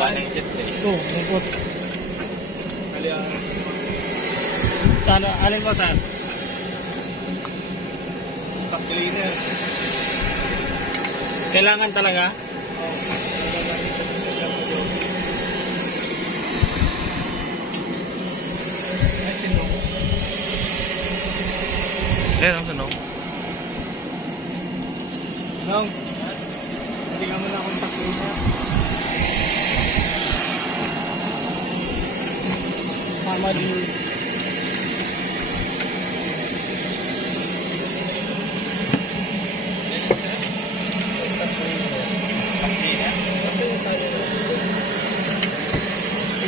Ito, lungkot. Sana, alin ko saan? Cleaner. Kailangan talaga? Ay, sino? Ayan, ano? Nong, hindi ka mo na kontak cleaner. Mama din.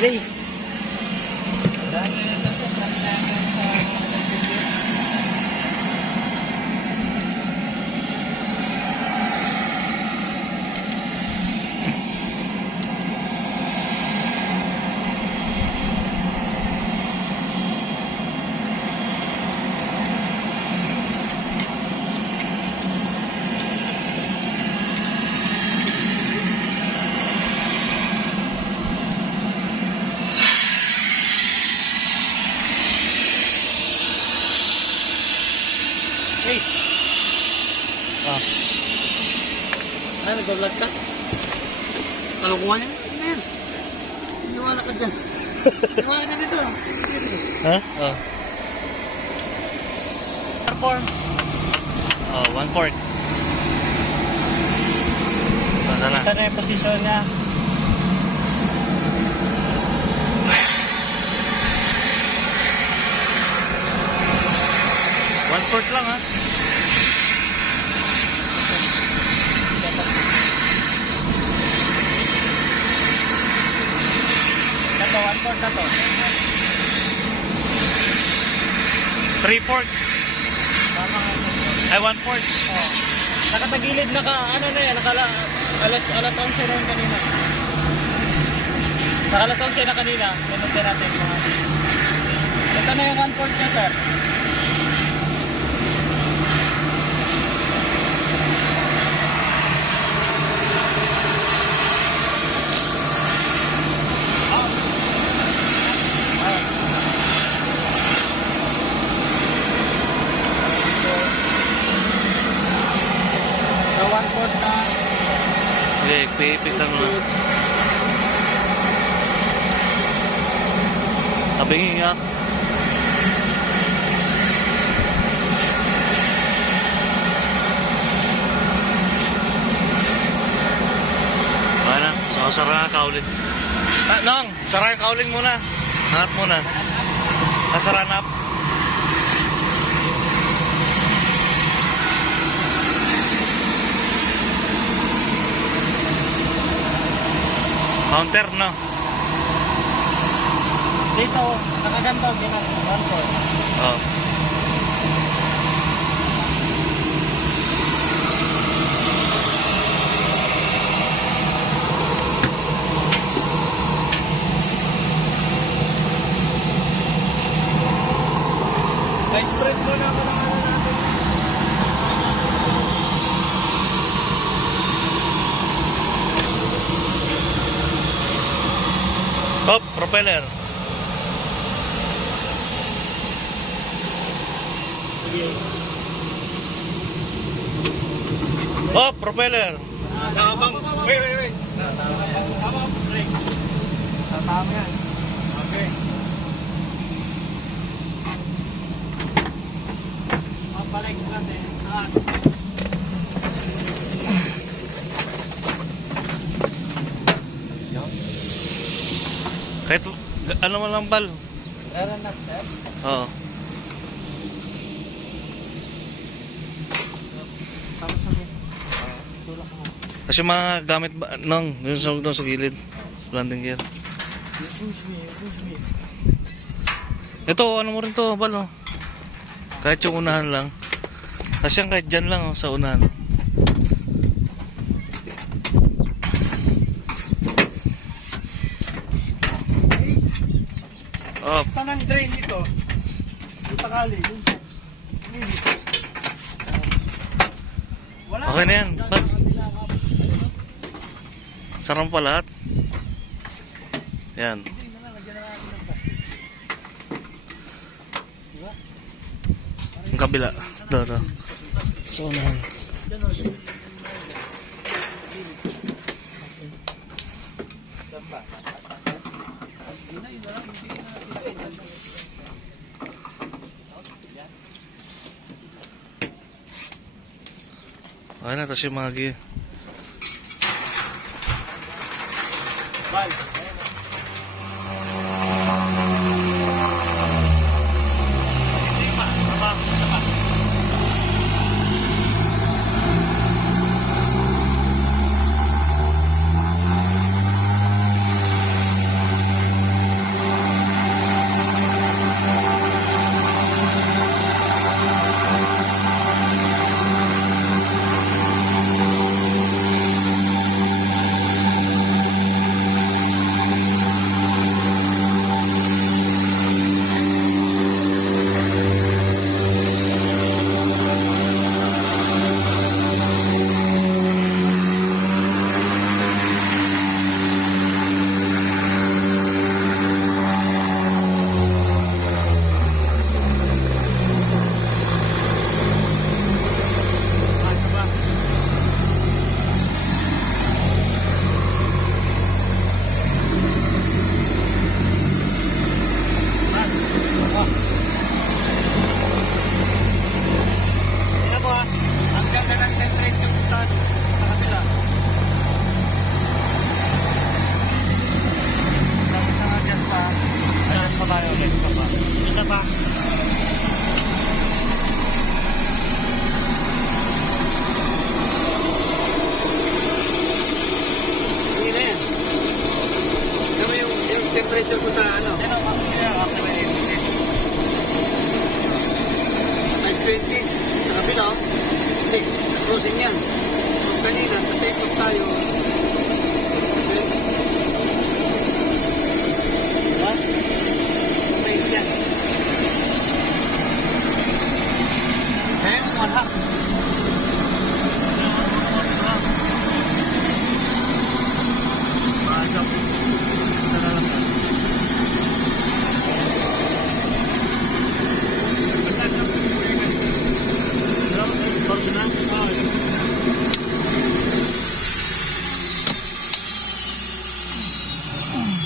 Hey. Hey. Ah. Ano, nag-vlog ka? Kalukuhan niya? Ano yan? Iwala ka dyan. Iwala ka dito. Ha? Oh. Perform. Oh, 1/4. Basta na. Ito na yung posisyon niya. One-fourth lang, ha? Ito, 1/4 na to. 3/4. Tama nga. Ay, 1/4. Oh. Nakatagilid na ka, ano na yan, alas 11 na yun kanina. Naka alas 11 na kanina, pinagyan natin mga. Ito na yung 1/4 niya, sir. So 1/4 na. Okay, pipitan mo na. Tabingin nga. Ano? So, sara na kaulit. Nong, sara yung kauling muna. Hangat muna. Nasara na. Counter, no? Dito, nakaganto, ginagawa. 1/4. Oh. I-spread muna ako ng ano natin. Hop, propeller. Sige. Hop, propeller. Nakabang. Wait. Nakabang. Break. Tama yan. Okay. Mabalik natin. Kahit ano man lang bal. Meron na, sir. Oo. Tama sa akin. Tulak mo. Kasi mga gamit ba nung doon sa gilid. Landing gear. Push me. Ito, ano mo rin to, bal, oh. Kahit yung unahan lang. Kasi yan kahit dyan lang, oh, sa unahan. Oh, Saan ang drain nito? Itakali. Wala. okay na yan. Bal. Sarang pa lahat. Yan. Hindi na lang, lagyan na natin ng plastic. Diba? Ang kabila. Dito. So, naman. Okay na, tapos yung mga gear. Temperature ko sa ano? 520 sa kabila, 6 closing yan. So kanina, sa take-off tayo. Diba? May yan. Ngayon, 1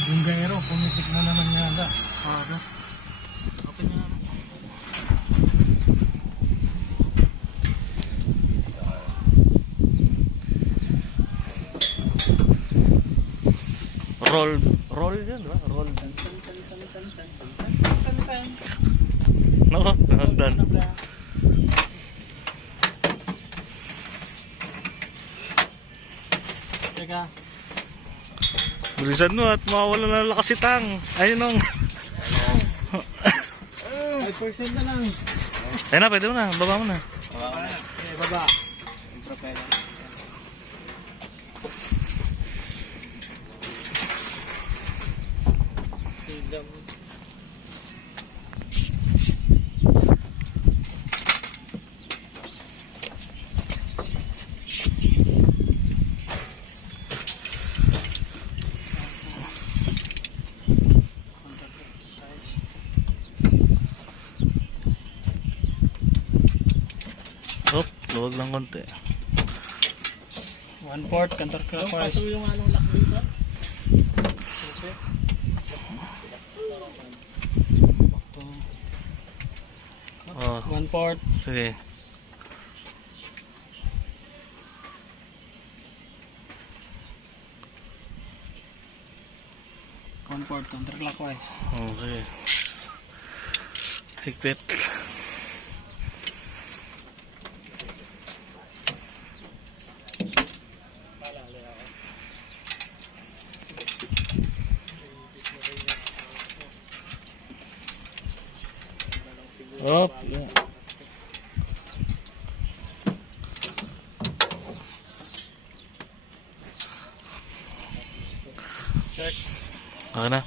yung gaero, pumitik na naman yata. Para. Okay na naman. Roll yan, diba? Roll. No, done. Teka. Bilisan mo at mawawala na lakas si Tang. Ayun nung. 5% na lang. Ayun na, pwede mo na. Baba mo na. Okay, baba. Yung propeller. Oh, luwag lang konti. 1/4 counterclockwise. Paso yung anong lock dito? Susi. Oh, 1/4. sige. Counterclockwise. Oh, sige. Higpit. Up. Yeah. Check. Okay na.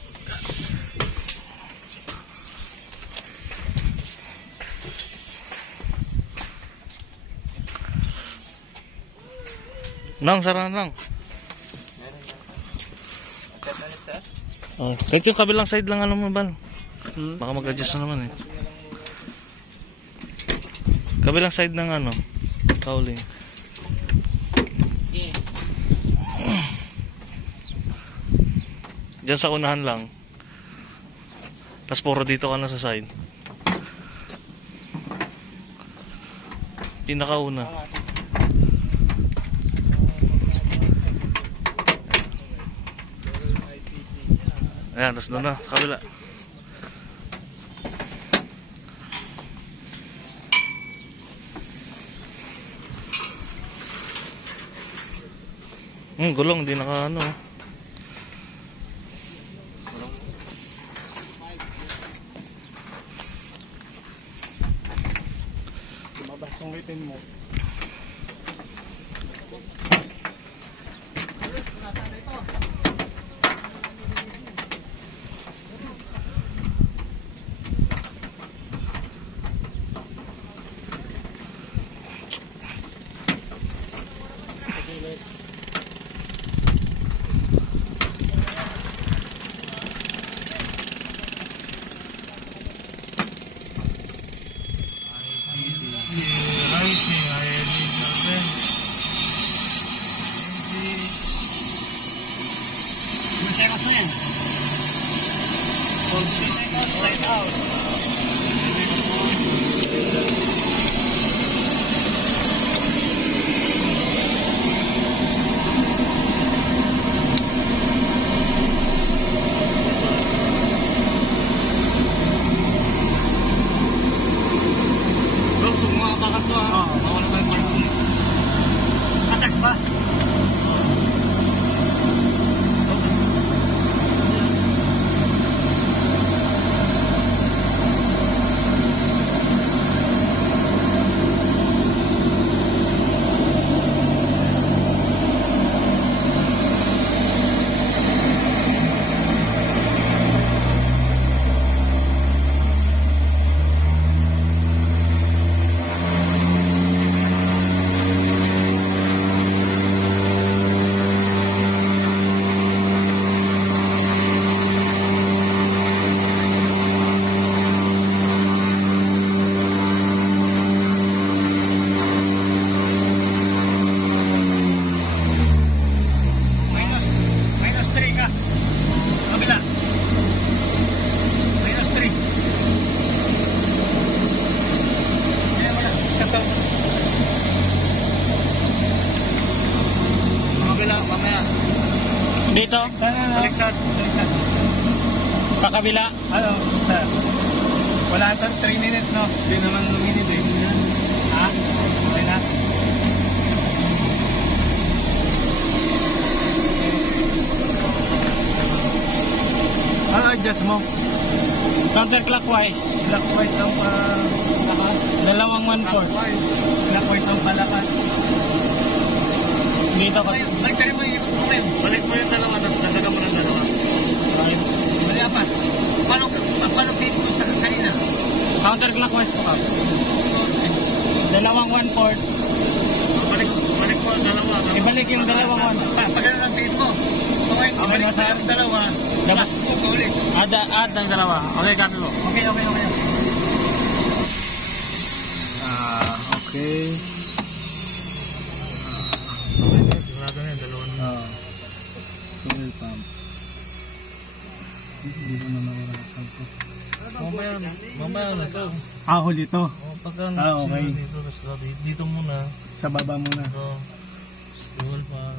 Nang, sarahan lang. Oh, kahit yung kabilang side lang ano mo, Bal. Baka mag-adjust na naman eh. Kabilang side ng ano, cowling. Diyan sa unahan lang. Tapos puro dito ka na sa side. Pinakauna. Ayan, tapos doon na, sa kabila. Gulong, di naka ano. Sungitin mo. Dito? Baliktad. Pakabila? Ano, sir? Wala ito 3 minutes, no? Hindi naman minute eh. Ha? Okay na? Ano adjust mo? Counterclockwise. Clockwise ang palakas. Dalawang 1/4. Clockwise ang palakas. Dito ka. Balik mo yung problem. Balik mo yung dalawa, tapos dagdagan mo ng dalawa. Balik apa? Paano fit mo sa kanina? Counterclockwise ko ka. Dalawang 1/4. Balik mo ang dalawa. Ibalik yung dalawang 1/4. Pag ano ang fit mo? Okay, Okay na, sir. Ang dalawa. Labas. Mo pa ulit. Add ng dalawa. Okay, copy mo. Okay. Okay. Sigurado na yung dalawang. Fuel pump. Hindi ko na mawalasan ko. Mamaya na to. Huli to. Pagka okay. dito muna. Sa baba muna. Ito. Fuel pa.